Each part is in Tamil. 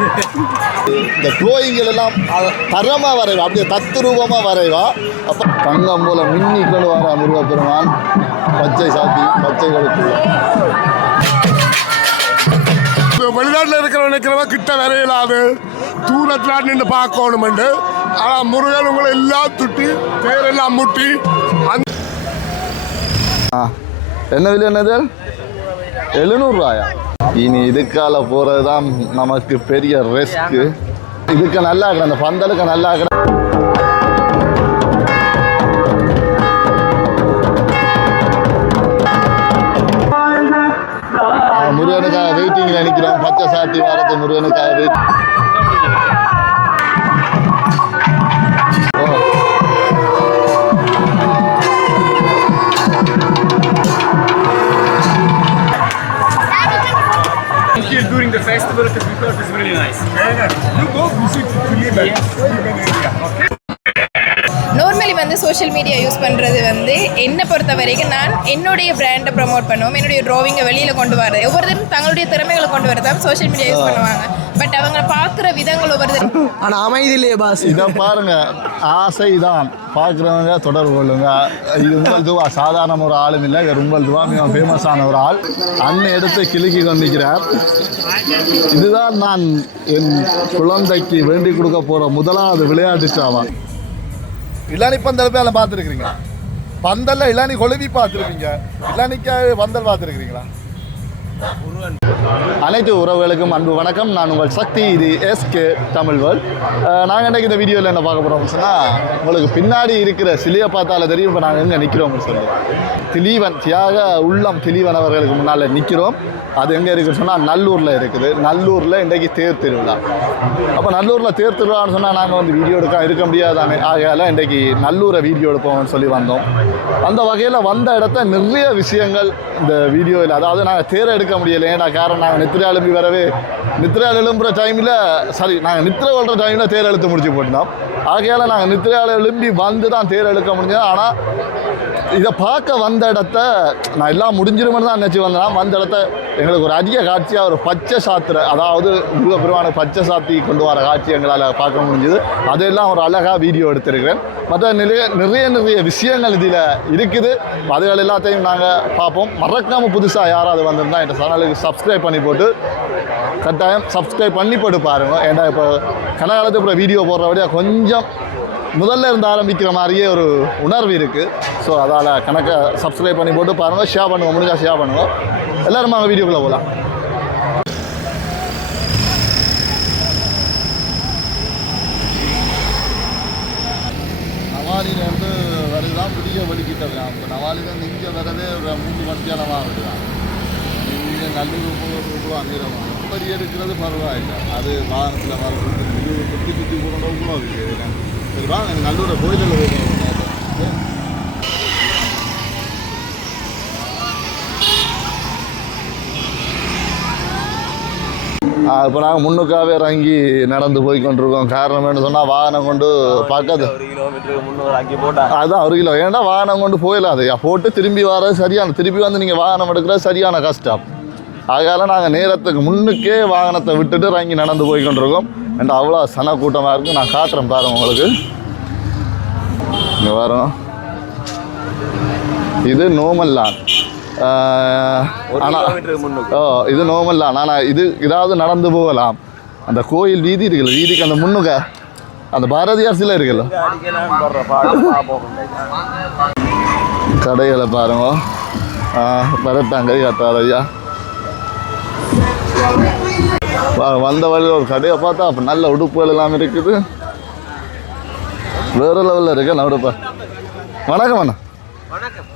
இந்த ட்ரோயிங்கள் எல்லாம் தரமாக வரைவா, அப்படியே தத்துரூபமாக வரைவா. அப்போ தங்கம் போல மின்னிக்கொண்டு வர முருகப்பெருமான் பச்சை சாத்தி பச்சை கழுத்து. வெளிநாட்டில் இருக்கிறவனுக்கிறவ கிட்ட வரையலாது, தூரத்தில் நின்று பார்க்கணுமெண்டு. ஆனால் முருகன் உங்களை எல்லாம் துட்டி பேரெல்லாம் முட்டி. என்ன விலை என்னது? 700 ரூபாயா? இனி இதுக்கால போகிறது தான் நமக்கு பெரிய ரிஸ்க்கு. இதுக்கு நல்லா இருக்கிற அந்த பந்தலுக்கு நல்லா இருக்கிற முருகனுக்காக வெயிட்டிங்கில் நிற்கிறோம். பச்சை சாத்தி வாரத்து முருகனுக்காக wait. During the festival, because we thought it's really nice. You go visit Philippine area. Okay. Normally வந்து சோஷியல் மீடியா யூஸ் பண்ணுறது வந்து என்னை பொறுத்த வரைக்கும் நான் என்னுடைய பிராண்டை ப்ரமோட் பண்ணுவோம், என்னுடைய ட்ராவிங்கை வெளியில் கொண்டு வரது. ஒவ்வொருத்தரும் தங்களுடைய திறமைகளை கொண்டு வரதான் சோஷியல் மீடியா யூஸ் பண்ணுவாங்க. பட் அவங்க பார்க்குற விதங்கள் ஒவ்வொரு. ஆனால் அமைதியிலே பாஸ் இதை பாருங்க, ஆசை தான் பார்க்குறவங்க தொடர்பு கொள்ளுங்க. இது உங்கள் துவா, சாதாரண ஒரு ஆளும் இல்லை. இது உங்கள் துவா மிக ஃபேமஸான ஒரு ஆள். அண்ணன் எடுத்து கிளுக்கி கொண்டிருக்கிறார். இதுதான் நான் என் குழந்தைக்கு வேண்டி கொடுக்க போகிற முதலாவது விளையாட்டு சாவா. இளானி பந்தல் பேல பார்த்துருக்குறீங்க? பந்தல்ல இளானி கொழுவி பார்த்துருப்பீங்க. இளானிக்காக பந்தல் பார்த்துருக்குறீங்களா? அனைத்து உறவுகளுக்கும் அன்பு வணக்கம். நான் உங்கள் சக்தி. இது எஸ்கே தமிழ் வேர்ல்ட். நாங்கள் இன்றைக்கி இந்த வீடியோவில் என்ன பார்க்க போகிறோம்னு சொன்னால், உங்களுக்கு பின்னாடி இருக்கிற சிலையை பார்த்தால தெரியும் இப்போ நாங்கள் எங்கே நிற்கிறோம்னு சொல்லி. திலீவன், தியாக உள்ளம் திலீவன் அவர்களுக்கு முன்னால் நிற்கிறோம். அது எங்கே இருக்குதுன்னு சொன்னால் நல்லூரில் இருக்குது. நல்லூரில் இன்றைக்கி தேர் திருவிழா. அப்போ நல்லூரில் தேர் திருவிழான்னு சொன்னால் நாங்கள் வந்து வீடியோ இருக்க முடியாதானே. ஆகையால் இன்றைக்கி நல்லூரை வீடியோ எடுப்போம்னு சொல்லி வந்தோம். அந்த வகையில் வந்த இடத்த நிறைய விஷயங்கள் இந்த வீடியோவில், அதாவது நாங்கள் தேரை எடுக்க முடியலை. ஏன்னா காரணம் நாங்கள் நித்திரை எழும்பி வரவே, நித்திரை எழும்புகிற டைமில் நாங்கள் நித்திரை கொள்கிற டைமில் தேர் எழுத்து முடிச்சு போட்டோம். ஆகையால் நாங்கள் நித்திரையால் எழும்பி வந்து தான் தேர் எடுக்க முடிஞ்சது. ஆனால் இதை பார்க்க வந்த இடத்த நான் எல்லாம் முடிஞ்சிருமென்னு தான் நினச்சி வந்தேன். வந்த இடத்த எங்களுக்கு ஒரு அதிக காட்சியாக ஒரு பச்சை சாத்திர, அதாவது முருகப்பெருமானை பச்சை சாத்தி கொண்டு வர காட்சி எங்களால் பார்க்க முடிஞ்சுது. அதெல்லாம் ஒரு அழகாக வீடியோ எடுத்திருக்கிறேன். மற்ற நிறைய விஷயங்கள் இதில் இருக்குது. அதுகள் எல்லாத்தையும் நாங்கள் பார்ப்போம். மறக்காமல் புதுசாக யாராவது வந்திருந்தால் இந்த சேனலுக்கு சப்ஸ்கிரைப் பண்ணி போட்டு, கட்டாயம் சப்ஸ்கிரைப் பண்ணி போட்டு பாருங்கள். ஏன்னா இப்போ கனகாலத்துக்கு அப்புறம் வீடியோ போடுறபடியாக கொஞ்சம் முதல்ல இருந்து ஆரம்பிக்கிற மாதிரியே ஒரு உணர்வு இருக்குது. ஸோ அதால் கணக்கை சப்ஸ்கிரைப் பண்ணி போட்டு பாருங்கள். ஷேர் பண்ணுவோம், முடிஞ்சால் ஷேர் பண்ணுவோம். எல்லோரும் அங்கே வீடியோக்குள்ளே போகலாம். நவாலிலேருந்து வருதான் புதிய வலிக்கிட்டதான். இப்போ நவாலிலேருந்து இங்கே வரவே ஒரு 3 மணித்தியாலமாக வருதான். இங்கே நல்லூர் போகிறதுக்குள்ள அங்கீரமாக இப்படி இருக்கிறது பரவாயில்லை. அது வாகனத்தில் வரது சுற்றி போகிறவங்களும் இருக்குது. சரி வாங்க, நல்லூரை கோயிலில் போகிறோம். இப்போ நாங்கள் முன்னுக்காகவே இறங்கி நடந்து போய் கொண்டிருக்கோம். காரணம் என்ன சொன்னால், வாகனம் கொண்டு பக்கத்து 1 கிலோமீட்டருக்கு 300 ஆக்கி போட்டா அதுதான் 1 கிலோ. ஏன்னா வாகனம் கொண்டு போயிடாது, போட்டு திரும்பி வர சரியான, திருப்பி வந்து நீங்கள் வாகனம் எடுக்கிறது சரியான கஷ்டம். அதனால் நாங்கள் நேரத்துக்கு முன்னுக்கே வாகனத்தை விட்டுட்டு இறங்கி நடந்து போய் கொண்டிருக்கோம். ஏன்னா அவ்வளோ சன கூட்டமாக இருக்குது. நான் காட்டுறேன் பாருங்கள் உங்களுக்கு. இங்கே வரோம். இது நோமல் லான். ஆனால் இது நோமல் லான். ஆனால் இதாவது நடந்து போகலாம். அந்த கோயில் வீதி இருக்குல்ல, வீதிக்கு அந்த முன்னுக்க அந்த பாரதியார் சிலை இருக்குல்ல, கடைகளை பாருங்க. வரட்டாங்க கத்தாரையா வந்த வழியில் ஒரு கடையை பார்த்தா அப்போ நல்ல உடுப்புகள் எல்லாம் இருக்குது. வேறு லெவலில் இருக்கு நான் உடுப்பா. வணக்கம் அண்ணா,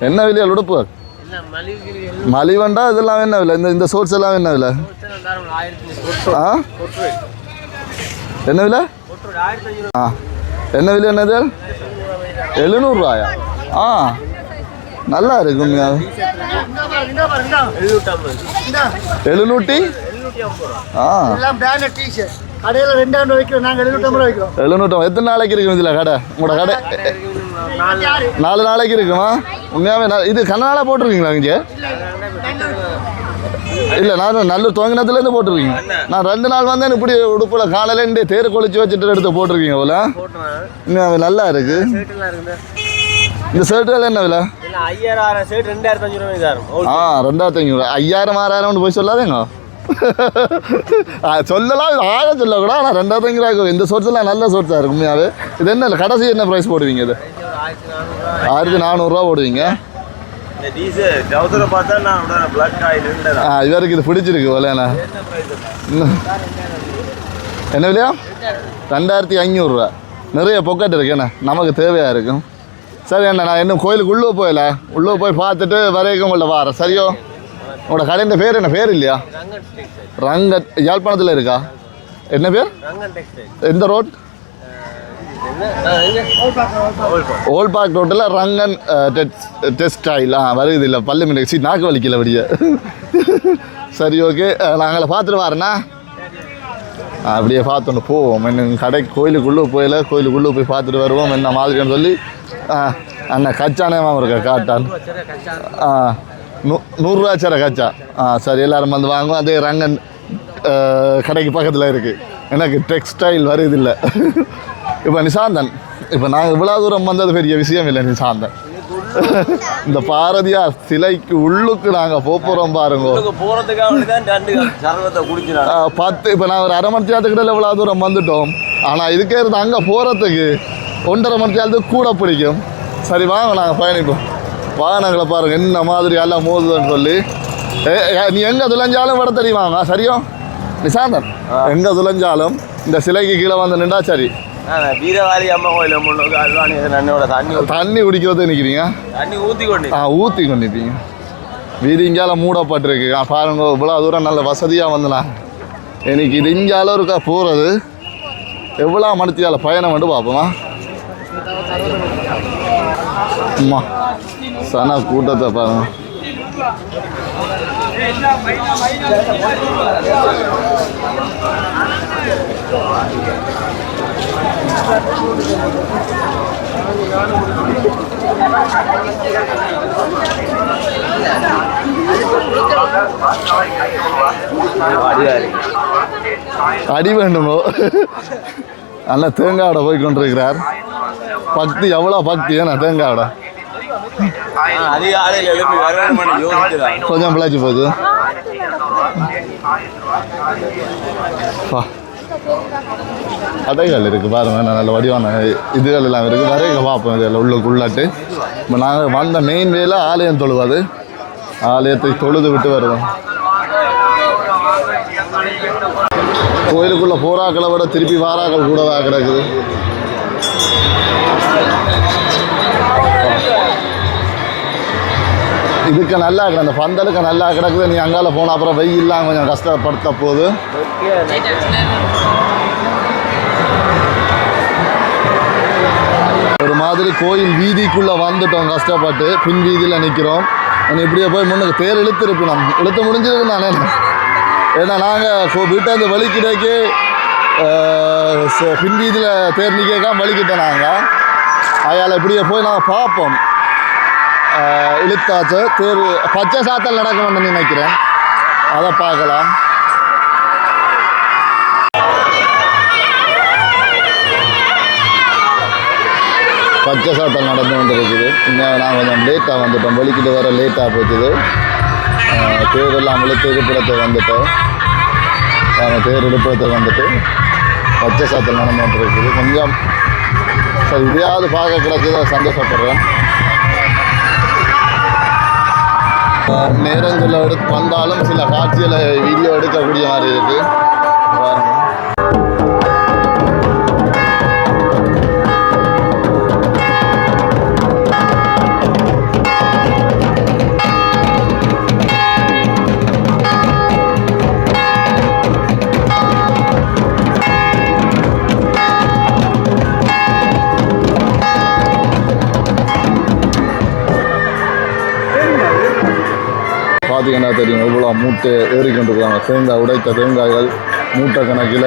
என்ன விலையா உடுப்பு? மலிவண்டா இதெல்லாம் என்ன விலை? இந்த சோர்ஸ் எல்லாம் என்ன விலை? என்ன விலை? என்ன விலை? என்னது? 700 ரூபாயா? நல்லா இருக்கும். 700. கடையில் 2000 வைக்கிறோம், நாங்கள் 750 வைக்கிறோம். 700. எத்தனை நாளைக்கு இருக்கும் இதில் கடை? உங்களோட கடை 4 நாளைக்கு இருக்குமா? உண்மையாகவே இது கண்ணால் போட்டிருக்கீங்களா இங்கே? இல்லை நான் நல்லூர் துவங்கினத்துலேருந்து போட்டிருக்கீங்க. நான் 2 நாள் வந்தேன் இப்படி உடுப்பில் காலையிலேருந்து தேர் கொளிச்சு வச்சுட்டு எடுத்து போட்டிருக்கீங்க போல. இன்னும் நல்லா இருக்கு. இந்த ஷர்ட்டுகள் என்ன விலை? 5000 ஷர்ட் 2500 ஆ 2500. 5000 6000 போய் சொல்லாதேங்க. சொல்லலாம், சொல்லக்கூடாது. ஆனால் 2500 இந்த சோர்ஸ்லாம் நல்ல சோர்ஸாக இருக்கும் உண்மையாவே. இது என்ன இல்லை கடைசி என்ன ப்ரைஸ் போடுவீங்க? இது 1400 போடுவீங்க. இவருக்கு இது பிடிச்சிருக்கு போல. என்ன விலையா? 2500. நிறைய பொக்கெட் இருக்கு என்ன நமக்கு தேவையாக இருக்கும். சரி அண்ணா, நான் இன்னும் கோயிலுக்கு உள்ளே போய் பார்த்துட்டு வரைக்கும் உங்கள்ட்ட வரேன். சரியோ? உங்களோட கடையின் பேர் என்ன? பேர் இல்லையா? ரங்கட். யாழ்ப்பாணத்தில் இருக்கா? என்ன பேர்? எந்த ரோட்? ஓல்ட் பார்க் ரோட்டில் ரங்கன் டெக்ஸ்டைல். வருது இல்லை பல்லு மீன் நாக்கு வலிக்கல அப்படியே. சரி ஓகே, நாங்களை பார்த்துட்டு வரேண்ணா. அப்படியே பார்த்துட்டு போவோம். என்ன கடைக்கு கோயிலுக்குள்ளே போய் பார்த்துட்டு வருவோம் என்ன மாதிரின்னு சொல்லி. அண்ணா கச்சானேமா இருக்கா? காட்டான் 100 ரூபா சர கச்சா. சரி எல்லாரும் வந்து வாங்குவோம். அதே ரங்கன் கடைக்கு பக்கத்தில் இருக்குது. எனக்கு டெக்ஸ்டைல் வருது இல்லை. இப்போ நிசாந்தன், இப்போ நாங்கள் இவ்வளோ தூரம் வந்தது பெரிய விஷயம் இல்லை. நிசாந்தன் இந்த பாரதியார் சிலைக்கு உள்ளுக்கு நாங்கள் போகிறோம் பாருங்க. 10 இப்போ நான் ஒரு 1/2 மணி நேரத்துக்கிட்ட இவ்வளோ தூரம் வந்துட்டோம். ஆனால் இதுக்கே இருந்து அங்கே போகிறதுக்கு 1.5 மணி நேரத்துக்கு கூட பிடிக்கும். சரி வாங்க நாங்கள் பயணிப்போம். வாகனங்களை பாருங்கள் என்ன மாதிரி எல்லாம் மோதுதுன்னு சொல்லி. நீ எங்கே துளைஞ்சாலும் விட தெரியுமாங்க. சரியோ நிசாந்தன்? எங்கே துளைஞ்சாலும் இந்த சிலைக்கு கீழே வந்து நின்றா சரி. வீரவாரி அம்மா கோயில் தண்ணி குடிக்கிறது நிற்கிறீங்க. ஊற்றி கொண்டிருப்பீங்க. வீடு இங்கால மூடப்பட்டிருக்கு பாருங்க. இவ்வளோ தூரம் நல்ல வசதியாக வந்துலாம். எனக்கு இது இங்கால இருக்கா போகிறது. எவ்வளோ மணித்தியால பயணம் வந்து பார்ப்போமா. அம்மா சனா கூட்டத்தை பாருங்க. அடி வேண்டுமோ? நல்ல தேங்காயோட போய் கொண்டிருக்கிறார். பக்தி எவ்வளோ பக்தி ஏன்னா தேங்காயோட கொஞ்சம் பிழைச்சி போகுது. கடைகள் இருக்குது பாருங்க. நல்ல வடிவான இதுகள் எல்லாம் இருக்குது. வரைக பார்ப்போம் இதில் உள்ளுக்குள்ளாட்டு. இப்போ நாங்கள் வந்த மெயின் வேலை ஆலயம் தொழுவது. ஆலயத்தை தொழுது விட்டு வருவோம். கோயிலுக்குள்ளே போராக்களை விட திருப்பி வாராக்கள் கூடவா கிடக்குது. இதுக்கு நல்லா இருக்குது. அந்த பந்தலுக்கு நல்லா கிடக்குது. நீ அங்கால போன அப்புறம் வெயில்லாம் கொஞ்சம் கஷ்டப்படுத்த போகுது. ஒரு மாதிரி கோயில் வீதிக்குள்ளே வந்துட்டோம் கஷ்டப்பட்டு. பின் வீதியில் நிற்கிறோம். இப்படியே போய் முன்னுக்கு தேர் இழுத்துருப்பினோம். இழுத்து முடிஞ்சிருக்கு நானே. ஏன்னா நாங்கள் வீட்டாந்து வலிக்கிட்டே பின் வீதியில் தேர் நிற்காம வலிக்கிட்டோம் நாங்கள். அதால் இப்படியே போய் நாங்கள் பார்ப்போம். இழுத்தாச்சு தேர் பச்சை சாத்தல் நடக்கணும்னு நினைக்கிறேன். அதை பார்க்கலாம். பச்சை சாத்தல் நடந்து கொண்டு இருக்குது. இன்னும் நான் கொஞ்சம் லேட்டாக வந்துட்டோம். வலிக்கிட்டு வர லேட்டாக போச்சுது. தேரெல்லாம் இழுத்து இருப்பிடத்தை வந்துட்டோம். தேர் இழுப்பிடத்தை வந்துட்டு பச்சை சாத்தல் நடந்து கொண்டு இருக்குது. கொஞ்சம் சரி இதையாவது பார்க்க கிடைச்சதை சந்தோஷப்படுறேன். நேரங்களில் எடுத்து வந்தாலும் சில காட்சிகளை வீடியோ எடுக்கக்கூடிய மாதிரி இருக்குது. பார்த்தீங்கன்னா தெரியும் எவ்வளோ மூட்டை ஏறிக்கொண்டிருக்காங்க. தேங்காய் உடைத்த தேங்காய்கள் மூட்டை கணக்கில்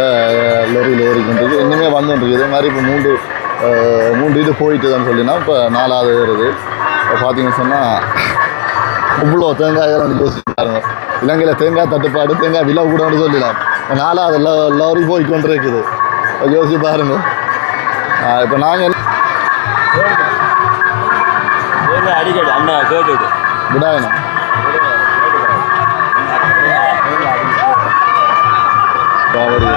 லொரியில் ஏறிக்கொண்டிருக்கு. இன்னுமே வந்துட்டுருக்கு. இதே மாதிரி இப்போ மூன்று இது போயிட்டுதான்னு சொல்லினா இப்போ 4வது ஏறுது. இப்போ பார்த்தீங்கன்னு சொன்னால் இவ்வளோ தேங்காய்கள் யோசிப்பாருங்க. இலங்கையில் தேங்காய் தட்டுப்பாடு, தேங்காய் விலை கூடன்னு சொல்லலாம். 4வது லோரி போய் கொண்டு இருக்குது. யோசிச்சு பாருங்க. இப்போ நாங்கள் அடிக்கடி அண்ணா கேட்டுட்டு விடாயணம் காவரி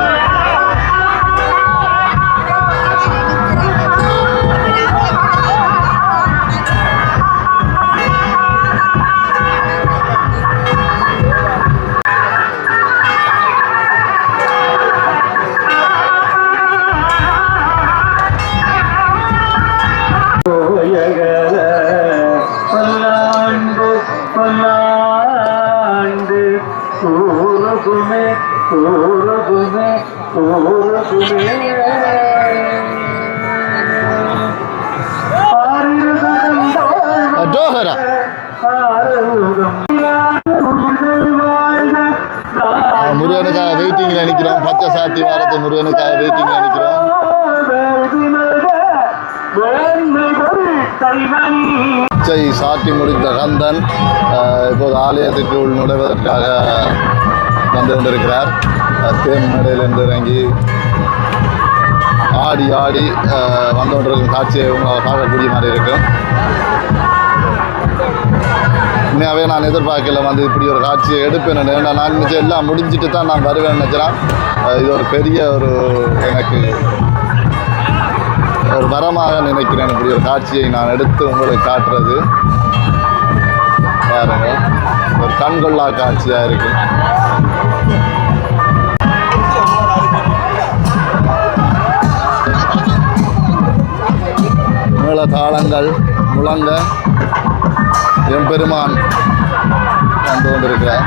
முருகனுக்காக வெயிட்டிங்கில் நிற்கிறோம். பச்சை சாத்தி வாரத்தை முருகனுக்காக வெயிட்டிங்கில் நிற்கிறோம். பச்சை சாத்தி முடித்த கந்தன் இப்போது ஆலயத்துக்கு உள் நுழைவதற்காக வந்து கொண்டிருக்கிறார். தேன் மேடையிலிருந்து இறங்கி ஆடி ஆடி வந்து கொண்டிருக்கும் காட்சியை பார்க்கக்கூடிய மாதிரி இருக்கும். உண்மையாகவே நான் எதிர்பார்க்கல வந்து இப்படி ஒரு காட்சியை எடுப்பேன். ஏன்னா நான் நினச்சேன் எல்லாம் முடிஞ்சிட்டு தான் நான் வருவேன்னு நினச்சேன். இது ஒரு பெரிய ஒரு எனக்கு ஒரு வரமாக நினைக்கிறேன். இப்படி ஒரு காட்சியை நான் எடுத்து உங்களுக்கு காட்டுறது பாருங்க, ஒரு கண்கொள்ளா காட்சியாக இருக்கு. மேள தாளங்கள் முழங்க எம்பெருமான் வந்து கொண்டிருக்கிறார்.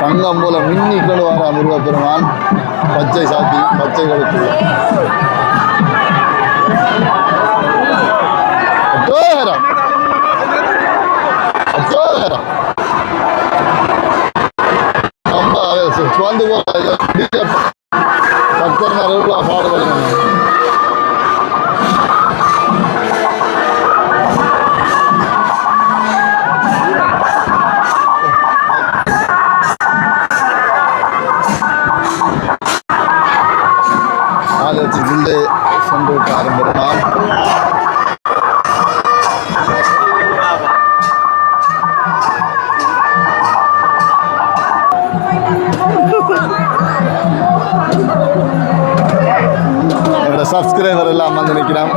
தங்கம் போல மின்னி கொண்டு வர முருகப்பெருமான் பச்சை சாத்தி பச்சை கழுத்து. சுமந்து பக்தர்கள் பாடுபடுங்க. ஆலயத்திற்குள்ளே சென்று விட்டார் பெருமான். என்னோட சப்ஸ்கிரைபர் எல்லாம் வந்து நிற்கிறான்.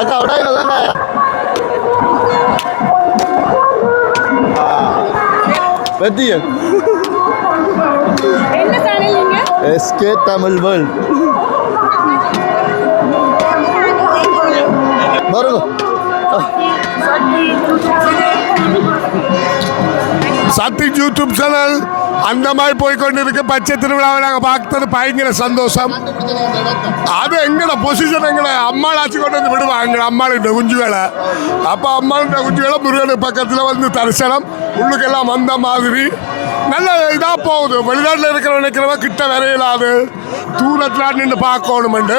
அக்கா விடாங்க வெற்றிய என்ன சேனல் நீங்க? SK Tamil world. பாருங்க சக்தி யூடியூப் சேனல் அந்த மாதிரி போய்கொண்டிருக்கு. பச்சை திருவிழாவை நாங்கள் பார்த்தது பயங்கர சந்தோஷம். அது எங்கட பொசிஷன் எங்களை அம்மாள் ஆச்சு கொண்டு வந்து விடுவாங்க எங்களை அம்மாளுடைய குஞ்சுகளை. அப்போ அம்மாளுடைய குஞ்சுகளை முருகனுக்கு பக்கத்தில் வந்து தரிசனம் உள்ளுக்கெல்லாம் வந்த மாதிரி நல்ல இதாக போகுது. வெளிநாட்டில் இருக்கிறவன் கிட்ட வரையிலாது தூரத்தில் நின்று பார்க்கணுமெண்டு.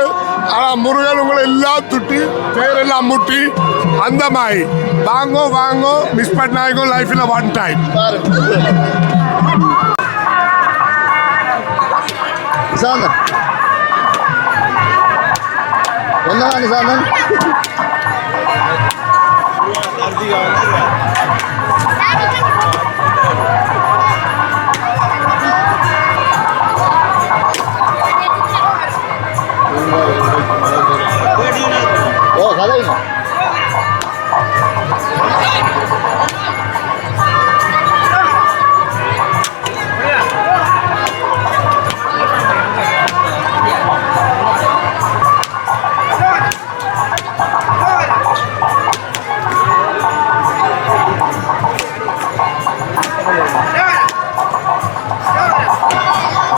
ஆனால் முருகன் உங்களை எல்லாம் துட்டி தேரெல்லாம் முட்டி அந்த மாதிரி வாங்கோ வாங்கோ மிஸ் பண்ணாங்கோ லைஃப்பில் ஒன் டைம். சாந்தன் என்ன சாந்தன் ஓ கதைங்க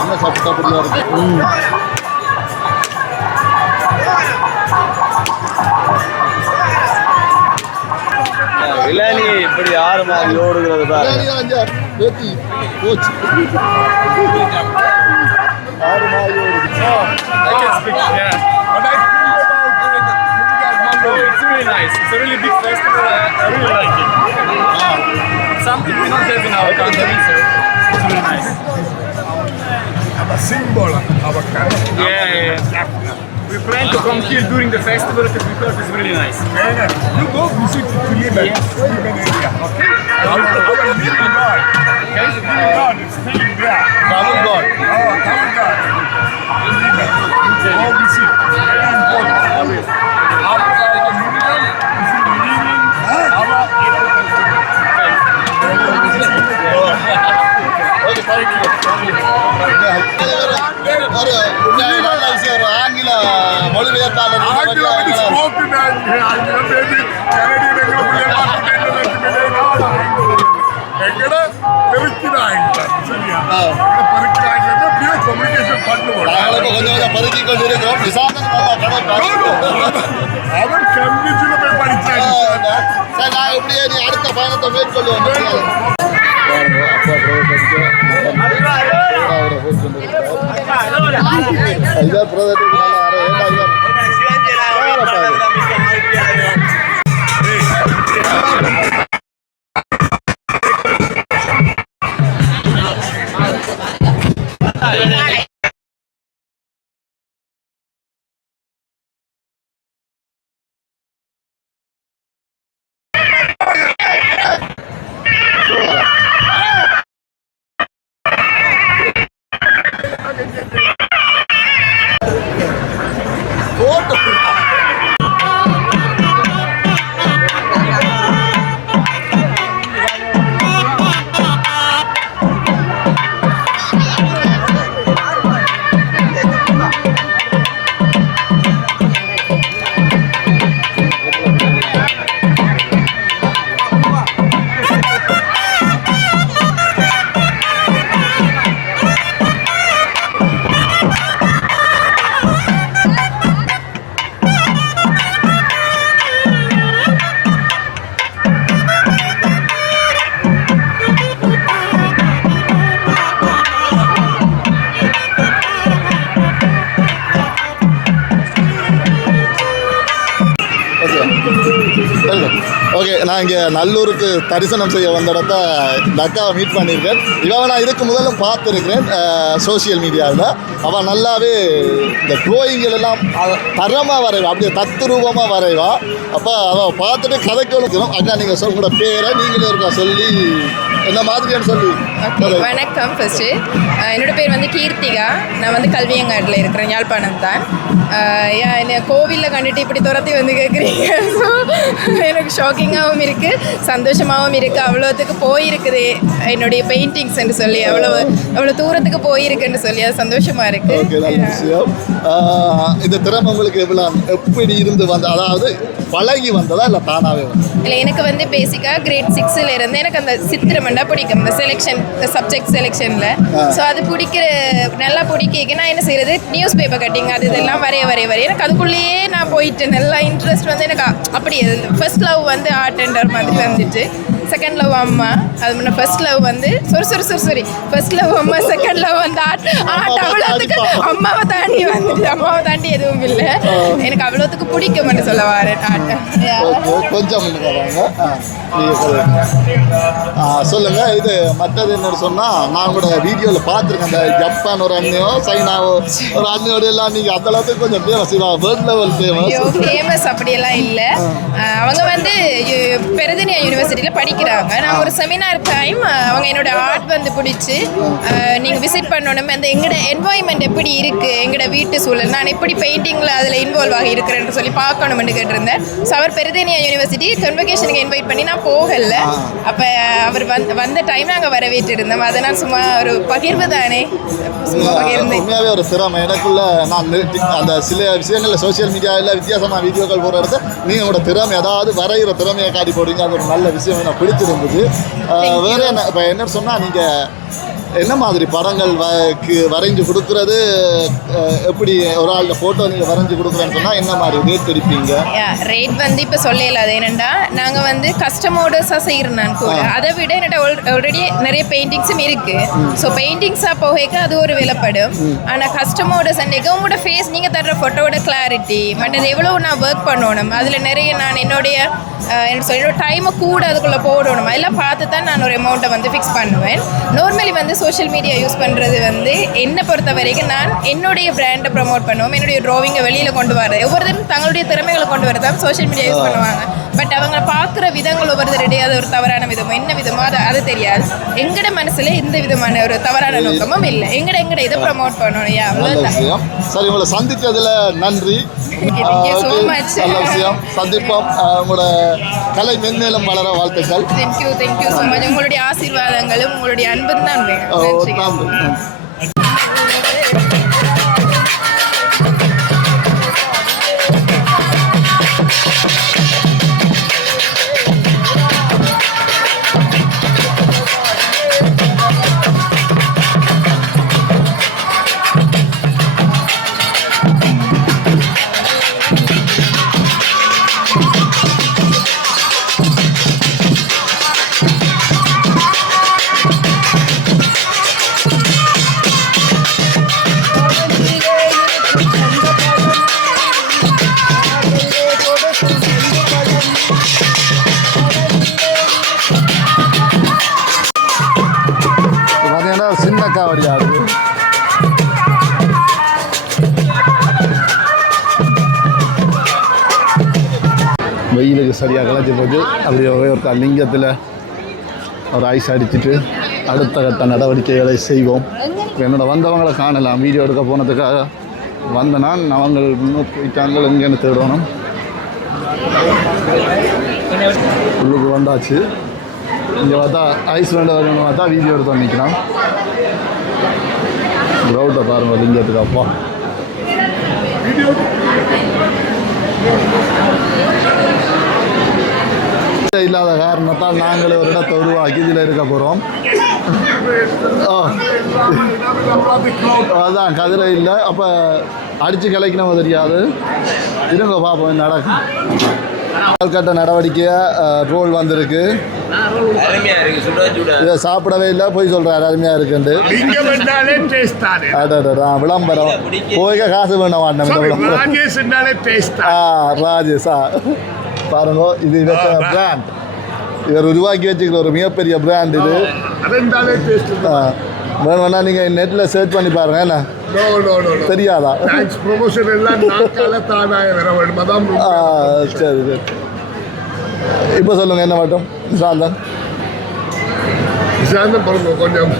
என்ன சாப்பிட்டா அப்படியா இருக்கு. இளநீ இப்படி ஆறு மாதிரி ஓடுகிறது பாரு. போச்சு ஆறு மாதிரி I can speak, yeah. No, it's really nice. It's a really big festival. I really like it. Something we don't have in our country, so it's really nice. A symbol of a country. Yeah. We plan to come here during the festival because we thought it's really nice. You go visit Tiliban, Tiliban area. Okay? Our living God. Okay? The living God is staying there. Tamil God. Oh, Tamil God. Go visit. Very important. After our Murugan, this is leaving our okay ஒரு நல்ல விஷயம் ஒரு ஆங்கில மொழிபெயர்த்தாளர் ஆங்கிலம் வந்து ஸ்போக்கன் ஆங்கிலம் பேசி கனடியன் எங்களை பிள்ளைய எங்கட பெருக்கிற ஆங்கிலம் சரியா எங்கட பெருக்கிற ஆங்கிலம் அப்படியே கம்யூனிகேஷன் பண்ணுவோம். நாங்களும் கொஞ்சம் கொஞ்சம் பதுக்கி கொண்டு இருக்கிறோம். நிசாந்தன் அவர் கம்யூனிட்டியில போய் படிச்சாங்க. சார் நான் இப்படியே நீ அடுத்த பயணத்தை மேற்கொள்வோம். இதான் பிரதேசத்துக்கு ஓகே, நான் இங்கே நல்லூருக்கு தரிசனம் செய்ய வந்த இடத்த இந்த அக்காவை மீட் பண்ணியிருக்கேன். இவன் நான் இதுக்கு முதலும் பார்த்துருக்கிறேன் சோசியல் மீடியாவில். அவள் நல்லாவே இந்த ட்ரோயிங்கள் எல்லாம் தரமாக வரைவா, அப்படியே தத்துரூபமாக வரைவா. அப்போ அவள் பார்த்துட்டு கதைக்கணும். அக்கா நீங்கள் உங்களோட பேரை நீங்களே இருக்கா சொல்லி என்ன மாதிரியான்னு சொல்லி. வணக்கம். ஃபர்ஸ்ட்டு என்னோடய பேர் வந்து கீர்த்திகா. நான் வந்து கல்வியங்காட்டில் இருக்கிறேன், யாழ்ப்பாணம் தான். என்னை கோவிலில் கண்டுட்டு இப்படி துரத்தி வந்து கேட்குறீங்க. ஸோ எனக்கு ஷாக்கிங்காகவும் இருக்கு, சந்தோஷமாகவும் இருக்கு. அவ்வளோத்துக்கு போயிருக்குது என்னுடைய பெயிண்டிங்ஸ் என்று சொல்லி, அவ்வளோ தூரத்துக்கு போயிருக்குன்னு சொல்லி அது சந்தோஷமா இருக்கு. ஓகே, நல்ல விஷயம். இந்த திறமை உங்களுக்கு எப்படி இருந்து அதாவது பழகி வந்ததா இல்லை தானாகவே வந்ததா? இல்லை, எனக்கு வந்து பேசிக்காக கிரேட் 6ல் இருந்து எனக்கு அந்த சித்திரமண்டா பிடிக்கும், இந்த செலெக்ஷன் சப்ஜெக்ட் செலெக்ஷனில். ஸோ அது நல்லா பிடிக்க நான் என்ன செய்யறது, நியூஸ் பேப்பர் கட்டிங் அது இதெல்லாம் வரைய எனக்கு அதுக்குள்ளேயே நான் போயிட்டு நல்லா இன்ட்ரெஸ்ட் வந்து எனக்கு அப்படியே ஃபர்ஸ்ட் லவ் வந்து ஆர்ட் அண்டர் மாதிரி வந்துட்டு, செகண்ட் லவ் அம்மா, அது முன்ன ஃபர்ஸ்ட் லவ் வந்து சாரி ஃபர்ஸ்ட் லவ் அம்மா, செகண்ட் லவ் வந்து ஆர்ட் அவ்வளோத்துக்கு அம்மாவை தாண்டி எதுவும் இல்லை. எனக்கு அவ்வளோத்துக்கு பிடிக்கும்னு சொல்ல வரேன் ஆர்ட். கொஞ்சம் சொல்லுங்க. இது மற்றது என்ன சொன்னா, நான் கூட வீடியோவில் பார்த்துருக்கேன், அந்த ஜப்பான் ஒரு அண்ணியோ சைனாவோ ஒரு அண்ணியோட எல்லாம் நீங்கள் அந்த அளவுக்கு கொஞ்சம் ஃபேமஸ், வேர்ல்ட் லெவல் ஃபேமஸ் அப்படியெல்லாம் இல்லை. அவங்க வந்து பெருதனியா யூனிவர்சிட்டியில் படிக்கிறாங்க. நான் ஒரு செமினார் டைம் அவங்க என்னோட ஆர்ட் வந்து பிடிச்சி நீங்கள் விசிட் பண்ணணும், அந்த எங்களோட என்வாய்மெண்ட் எப்படி இருக்குது, எங்களோட வீட்டு சூழல், நான் எப்படி பெயிண்டிங்கில் அதில் இன்வால்வ் ஆகி இருக்கிறேன்னு சொல்லி பார்க்கணும்னு கேட்டிருந்தேன். ஸோ அவர் பெருதனியா யூனிவர்சிட்டி கன்வகேஷனுக்கு இன்வைட் பண்ணி நான் போகல. அப்போ அவர் வந்த டைம் நாங்கள் வரவேற்று இருந்தோம். அதனால் சும்மா ஒரு பகிர்வு தானே, சும்மா பகிர்ந்தேன். உண்மையாகவே ஒரு திறமை எனக்குள்ள. நான் அந்த சில விஷயங்களில் சோசியல் மீடியாவில் வித்தியாசமான வீடியோக்கள் போகிற இடத்துல நீங்கள் உங்களோட திறமை ஏதாவது வரைகிற திறமையை காட்டி போடுறீங்க, அது ஒரு நல்ல விஷயம் எனக்கு பிடிச்சிருந்தது. வேறு என்ன இப்போ என்ன சொன்னால், நீங்கள் என்ன மாதிரி படங்கள் வரைஞ்சு கொடுக்குறது, எப்படி ஒரு ஆள் ஃபோட்டோ நீங்கள் வரைஞ்சி கொடுக்குறேன்னு சொன்னால் என்ன மாதிரி ரேட் எடுப்பீங்க? ரேட் வந்து இப்போ சொல்லல. அது என்னென்னா, நாங்கள் வந்து கஸ்டம் ஆர்டர்ஸாக செய்கிறேன் கூட, அதை விட என்கிட்ட ஆல்ரெடி நிறைய பெயிண்டிங்ஸும் இருக்குது. ஸோ பெயிண்டிங்ஸாக போக அது ஒரு விலைப்படும். ஆனால் கஸ்டம் ஆர்டர்ஸ் அன்றைக்கு உங்களோட ஃபேஸ், நீங்கள் தர்ற ஃபோட்டோவோட கிளாரிட்டி மற்றது எவ்வளோ நான் ஒர்க் பண்ணணும், அதில் நிறைய நான் என்னோட டைமை கூட அதுக்குள்ளே போடணும், அதெல்லாம் பார்த்து தான் நான் ஒரு அமௌண்ட்டை வந்து ஃபிக்ஸ் பண்ணுவேன். நார்மலி வந்து சோஷியல் மீடியா யூஸ் பண்ணுறது வந்து என்னை பொறுத்த வரைக்கும் நான் என்னுடைய பிராண்டை ப்ரமோட் பண்ணுவோம், என்னுடைய ட்ராவிங்கை வெளியில் கொண்டு வரது. ஒவ்வொருத்தரும் தங்களுடைய திறமைகளை கொண்டு வரதான் சோஷியல் மீடியா யூஸ் பண்ணுவாங்க. பட் அவங்க பார்க்குற விதங்கள் ஒவ்வொருத்தருடைய அது ஒரு தவறான விதமோ என்ன விதமோ அது தெரியாது. எங்கட மனசில் எந்த விதமான ஒரு தவறான நோக்கமும் இல்லை. எங்கட இதை ப்ரமோட் பண்ணணும். அவ்வளோதான். சரி, உங்களை சந்தித்ததில் நன்றி. So much. நல்ல விஷயம். சந்திப்போம். உங்களோட கலை மென்மேலும் வளர வாழ்த்துக்கள். Thank you so much. உங்களுடைய ஆசீர்வாதங்களும் உங்களுடைய அன்பும் தான் வேணும். சின்ன காவடியாது. வெயிலுக்கு சரியாக கலைச்சி போச்சு. அப்படியே ஒரு லிங்கத்தில் ஒரு ஐஸ் அடிச்சுட்டு அடுத்த கட்ட நடவடிக்கைகளை செய்வோம். என்னோட வந்தவங்களை காணலாம். வீடியோ எடுக்க போனதுக்காக வந்த நான் அவங்க இன்னும் போயிட்டாங்க, எங்கேன்னு தேடணும். உள்ளுக்கு வந்தாச்சு. இங்கே பார்த்தா ஐஸ் வேண்ட வரணும்னு பார்த்தா வீடியோ எடுத்து நிற்கலாம். க்ரௌட்டை பாருங்கள் லிங்கத்துக்கு. அப்பா இல்லாத காரணத்தால் நாங்களே ஒரு இடத்தை உருவாக்கி இதில் இருக்க போகிறோம். அதான் கதிரை இல்லை. அப்போ அடித்து கலைக்கணும் தெரியாது. இருங்க பார்ப்போம் நடக்கும். கட்ட நடவடிக்கையை ரோல் வந்திருக்கு. இதை சாப்பிடவே இல்லை, போய் சொல்கிறாரு அருமையாக இருக்குண்டு. விளம்பரம் போய்க்க காசு வேணும் வாட்டம். ராஜேஷா பாருங்க, இது பிராண்ட் இவர் உருவாக்கி வச்சுக்கிற ஒரு மிகப்பெரிய பிராண்ட் இது. வேணும்னா நீங்கள் நெட்டில் சர்ச் பண்ணி பாருங்க. என்ன தெரியாதா? சரி சரி. இப்போ சொல்லுங்கள் என்ன மட்டும் சாந்தன் கொஞ்சம்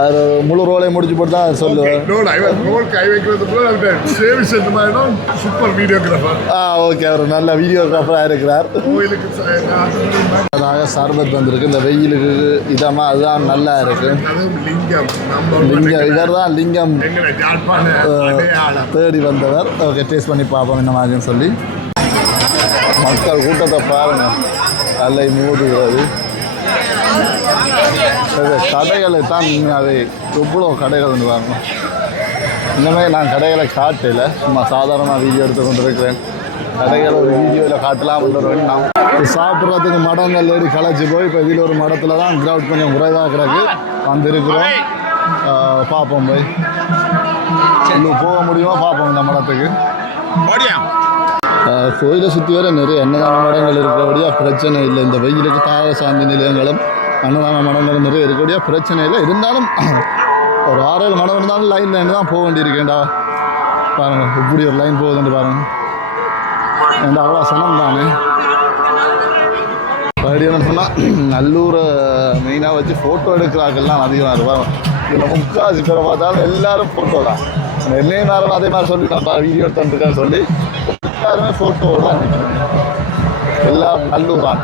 அது முழு ரோலையும் முடிச்சு போட்டு தான் சொல்லுவேன். கை வைக்கிறது சேவிஸ் இந்த மாதிரி சூப்பர் வீடியோகிராஃபர். ஓகே, அவர் நல்ல வீடியோகிராஃபராக இருக்கிறார். கோயிலுக்கு அதாக சர்பத் வந்திருக்கு இந்த வெயிலுக்கு இதமாக, அதுதான் நல்லா இருக்கு. லிங்கம் இவர் தான் லிங்கம் தேடி வந்தவர். ஓகே, டேஸ்ட் பண்ணி பார்ப்போம் என்ன மாதிரின்னு சொல்லி. மக்கள் கூட்டத்தை பாருங்க, அல்லை மூடுகிறது. கடைகளை தான் அது எவ்வளோ கடைகள் பாருங்க. இந்தமாதிரி நான் கடைகளை காட்டல, சும்மா சாதாரணமாக வீடியோ எடுத்து கொண்டு இருக்கிறேன். கடைகளை ஒரு வீடியோவில் காட்டலாம்னு நான் சாப்பிட்றதுக்கு மடங்கள் ஏறி களைச்சி போய் இப்போ இதில் ஒரு மடத்தில் தான் க்ரௌட் கொஞ்சம் குறைவாக கிடக்கு வந்திருக்கிறோம். பார்ப்போம், போய் இன்னும் போக முடியுமா பார்ப்போம் இந்த மடத்துக்கு. கோயிலை சுற்றி வர நிறைய அன்னதான மடங்கள் இருக்கிறபடியாக பிரச்சனை இல்லை. இந்த வெயிலுக்கு தாக சாந்தி நிலையங்களும் அன்னதான மடங்களும் நிறைய இருக்கபடியாக பிரச்சனை இல்லை. இருந்தாலும் ஒரு 6-7 மடம் இருந்தாலும் லைன் தான் போக வேண்டியிருக்கேன்டா. பாருங்கள் இப்படி ஒரு லைன் போகுதுன்னு பாருங்கள். ஏன்டா அவ்வளோ சனம் தானே. படின்னு சொன்னால் நல்லூரை மெயினாக வச்சு ஃபோட்டோ எடுக்கிறாக்கெல்லாம் அதிகமாக இருப்பாங்க. இதில் முக்காசி பேரை பார்த்தாலும் எல்லோரும் ஃபோட்டோ தான். என்னையும் நேரம் அதே மாதிரி சொல்லிட்டாப்பா வீடியோ எடுத்துருக்கேன்னு சொல்லி எல்லாருமே ஃபோட்டோ தான். எல்லாம் நல்லூர் தான்.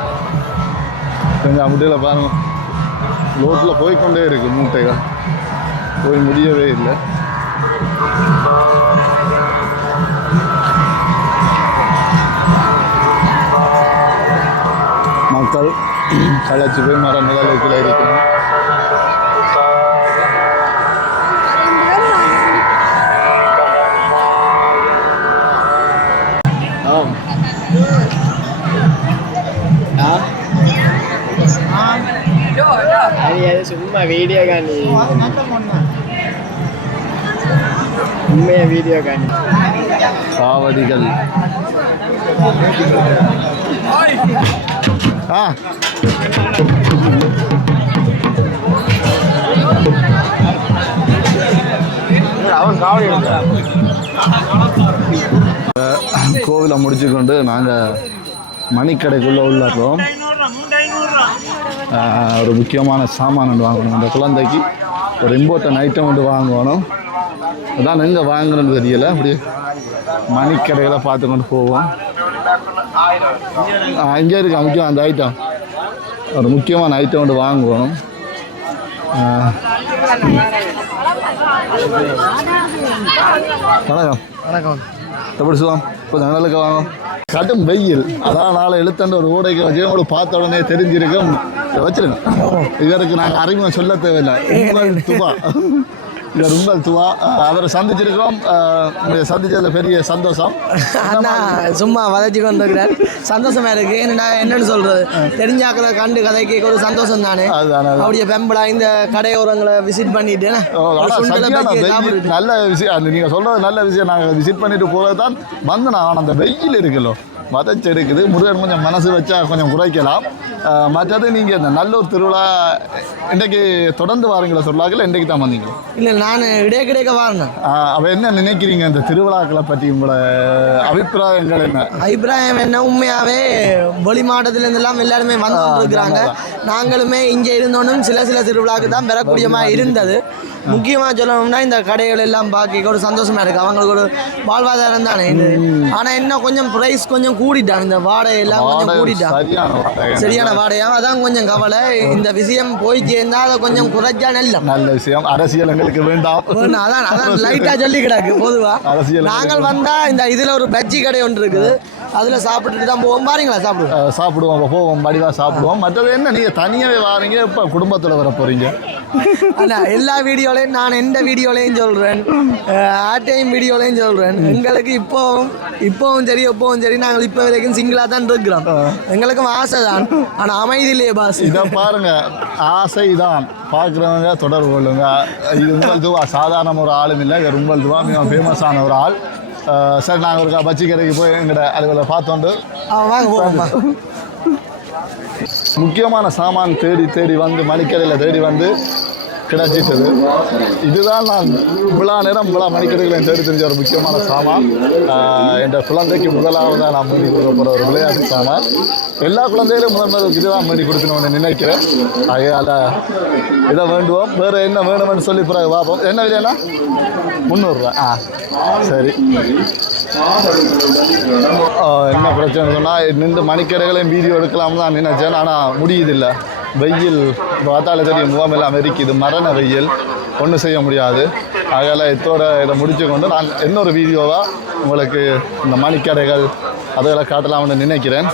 கொஞ்சம் அப்படியில் பாருங்கள், ரோட்டில் போய்கொண்டே இருக்குது மூட்டைகள், போய் முடியவே இல்லை. மக்கள் களைச்சி போய் மர நிழலுக்குள்ள இருக்கணும். சும்மா வீடியோ காணி, உண்மையா வீடியோ காணி. சாவடிகள் அவன் காவடி கோவிலை முடிச்சுக்கொண்டு நாங்கள் மணிக்கடைக்குள்ளே உள்ளோம். ஒரு முக்கியமான சாமான் ஒன்று வாங்கணும். இந்த குழந்தைக்கு ஒரு இம்பார்ட்டன்ட் ஐட்டம் ஒன்று வாங்கணும். அதான் எங்கே வாங்கணும்னு தெரியலை. அப்படி மணிக்கடைகளை பார்த்து கொண்டு போவோம். இங்கே இருக்கா முக்கியம் அந்த ஐட்டம், ஒரு முக்கியமான ஐட்டம் ஒன்று வாங்கணும். வணக்கம். வணக்கம். எப்படி சொல்லுவோம், இப்போ நிழலுக்கு வாங்க. கடும் வெயில், அதான் நாளை எழுத்தாண்டு ஒரு ஊடைக்கு வச்சு ஒரு பார்த்த உடனே தெரிஞ்சிருக்கும். வச்சிருங்க, இதற்கு நாங்கள் அறிமுகம் சொல்ல தேவையில்லை. உங்கள் துவா, இவர் உங்கள் துவா. அவரை சந்திச்சிருக்கோம். சந்திச்சதில் பெரிய சந்தோஷம். அண்ணா சும்மா வதச்சி கொண்டு இருக்கிறேன், சந்தோஷமா இருக்கு. என்னன்னு சொல்றது, தெரிஞ்சாக்கிற கண்டு கதைக்கு ஒரு சந்தோஷம் தானே. அப்படியே பெம்படா இந்த கடையோரங்களை விசிட் பண்ணிட்டு நல்ல விஷயம். அந்த நீங்கள் சொல்றது நல்ல விஷயம். நாங்கள் விசிட் பண்ணிட்டு போகிறது தான் வந்து நான் அந்த வெயில் இருக்குல்லோ வதச்சி எடுக்குது. முருகன் கொஞ்சம் மனசு வச்சா கொஞ்சம் குறைக்கலாம். மற்றது நீங்கள் இந்த நல்லூர் திருவிழா இன்றைக்கு தொடர்ந்து வாரீங்களா சொல்லாக்கல, இன்றைக்கு தான் வந்தீங்க? இல்லை, நான் கிடைக்க வாரினேன். அப்போ என்ன நினைக்கிறீங்க இந்த திருவிழாக்களை பற்றி, உங்களோட அபிப்பிராயங்கள் என்ன? அபிப்பிராயம் என்ன, உண்மையாகவே வெளி மாவட்டத்திலேருந்தெல்லாம் எல்லாருமே வந்து இருக்கிறாங்க. நாங்களுமே இங்கே இருந்தோன்னும் சில திருவிழாவுக்கு தான் பெறக்கூடியமாக இருந்தது. முக்கியமாக சொல்லணும்னா இந்த கடைகள் எல்லாம் பார்க்க ஒரு சந்தோஷமாக இருக்குது. அவங்களுக்கு ஒரு வாழ்வாதாரம் தானே இது. ஆனால் என்ன கொஞ்சம் ப்ரைஸ் கொஞ்சம் கூடிட்டான், இந்த வாடகை எல்லாம் கொஞ்சம் கூடிட்டான், சரியான வாடகையாக. அதான் கொஞ்சம் கவலை. இந்த விஷயம் போய் சேர்ந்தா அதை கொஞ்சம் குறைச்சா நல்ல விஷயம். அரசியல் எங்களுக்கு வேண்டாம். அதான் லைட்டாக சொல்லி கிடக்கு. பொதுவாக நாங்கள் வந்தால் இந்த இதில் ஒரு பஜ்ஜி கடை ஒன்று இருக்குது, அதில் சாப்பிட்டுட்டு தான் போவோம். பாருங்களா, சாப்பிடுவோம், போவோம், மடிவாக சாப்பிடுவோம். மற்றது என்ன, நீங்கள் தனியாகவே வாரீங்க, இப்போ குடும்பத்தில் வர போகிறீங்க? ஆனால் எல்லா வீடியோலையும் நான் எந்த வீடியோலையும் சொல்கிறேன், ஆட்டையும் வீடியோலையும் சொல்கிறேன். எங்களுக்கு இப்போவும் சரி நாங்கள் இப்போ வரைக்கும் சிங்கிளாக தான் இருக்கிறோம். எங்களுக்கும் ஆசை தான், ஆனால் அமைதி இல்லையே பாஸ். இதை பாருங்க, ஆசை தான். பார்க்குறவங்க தொடர்பு கொள்ளுங்க. இது உங்கள் துவா, சாதாரண ஒரு ஆளும் இல்லை. இது உங்கள் துவா, மிக ஃபேமஸான ஒரு ஆள். சரி, நாங்கள் ஒரு பச்சி கடைக்கு போய் எங்களோட அலுவலை பார்த்தோண்டு வாங்க போவோம். முக்கியமான சாமான் தேடி வந்து மணிக்கடையில் தேடி வந்து கிடைச்சிட்டது. இதுதான் நான் இவ்வளோ நேரம் இவ்வளோ மணிக்கெடுக்கல தேடி தெரிஞ்ச ஒரு முக்கியமான சாமான். என் குழந்தைக்கு முதலாவதாக நான் மீறி கொடுக்க போகிற ஒரு விளையாட்டு சாமான். எல்லா குழந்தைகளும் முதல் இதுதான் மீறி கொடுக்கணும்னு நினைக்கிறேன். அதனால் இதை வேண்டுவோம். வேறு என்ன வேணும்னு சொல்லி பிறகு பார்ப்போம். என்ன விலையா? 300 ரூபா. சரி. என்ன பிரச்சனை சொன்னால் நின்று மணிக்கடைகளையும் வீடியோ எடுக்கலாம்னு தான் நினைச்சேன். ஆனால் முடியுதில்லை. வெயில் பார்த்தாலே தெரியும், முகமெல்லாம் வெறிக்குது, மரண வெயில், ஒன்றும் செய்ய முடியாது. அதனால் இதோட இதை முடிச்சு கொண்டு நான் இன்னொரு வீடியோவாக உங்களுக்கு இந்த மணிக்கடைகள் அதெல்லாம் காட்டலாம்னு நினைக்கிறேன்.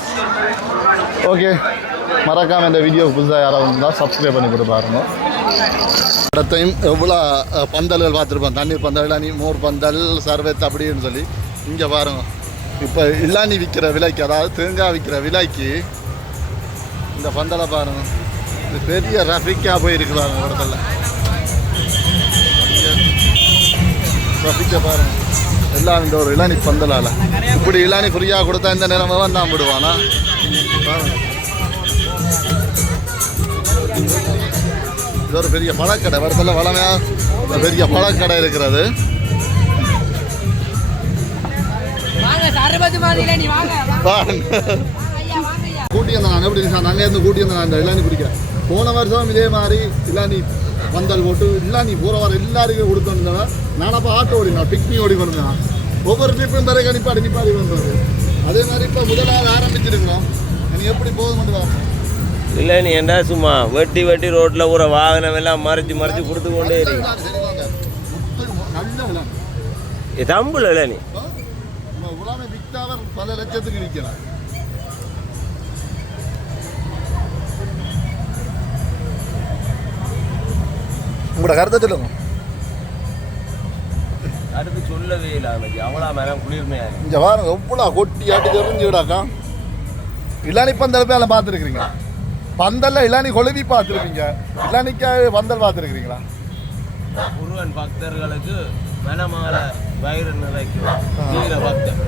ஓகே, மறக்காமல் இந்த வீடியோ புதுசாக யாராவது இருந்தால் சப்ஸ்கிரைப் பண்ணி கொடுத்து பாருங்க. இடத்தையும் எவ்வளோ பந்தல்கள் பார்த்துருப்போம். தண்ணீர் பந்தல், இளநீ, மோர் பந்தல், சர்வத் அப்படின்னு சொல்லி. இங்கே பாருங்கள், இப்போ இளநீ விற்கிற விலைக்கு, அதாவது தேங்காய் விற்கிற விலைக்கு இந்த பந்தலை பாருங்கள். இது பெரிய ரஃபிக்காக போயிருக்கு பாருங்கள். இடத்துல ரஃபிக்கா பாருங்கள். எல்லாம் இந்த ஒரு இளநீ பந்தலால் இப்படி இளநீ ஃப்ரீயாக கொடுத்தா இந்த நேரம் தான் விடுவானா பாருங்கள். இது ஒரு பெரிய பழக்கடை. இடத்துல வளமையாக பெரிய பழக்கடை இருக்கிறது. கூட்டி வந்தேன் நான். எப்படி நாங்கள் இருந்து கூட்டி வந்தேன் நான் இந்த இளநீ குடிக்கிறேன். போன வருஷம் இதே மாதிரி இளநீ பந்தல் போட்டு இளநீ போகிற வாரம் எல்லாருக்கும் கொடுத்துருந்தவன். நான் அப்போ ஆட்டோ ஓடினேன், பிக்னி ஓடி கொண்டேன். ஒவ்வொரு ட்ரிப்பும் பிறகு நிப்பாடி பண்ணுறது. அதே மாதிரி இப்போ முதலாவது ஆரம்பிச்சிருக்கிறோம். நீ எப்படி போகுதுன்னு பார்ப்போம். இல்லை நீ என்ன சும்மா வெட்டி வெட்டி ரோட்டில் ஊற வாகனம் எல்லாம் மறைச்சு கொடுத்து கொண்டே இருக்கு. தம்புல இல்லை நீ வித்தாவர் பல லட்சத்துக்கு விற்கிறார். உங்களோட கருத்தை சொல்லுங்க. அடுத்து சொல்லவே இல்லை அவ்வளோ மேலே குளிர்மையா இங்கே பாருங்க, எவ்வளோ கொட்டி ஆட்டி தெரிஞ்சுடாக்கா. இளநீ பந்தல் பேல பார்த்துருக்குறீங்க. பந்தல்ல இளநீ கொழுவி பார்த்துருப்பீங்க. இளநிக்காக பந்தல் பார்த்துருக்குறீங்களா? முருகன் பக்தர்களுக்கு மனமால வயிறு நிறைக்கும் பக்தர்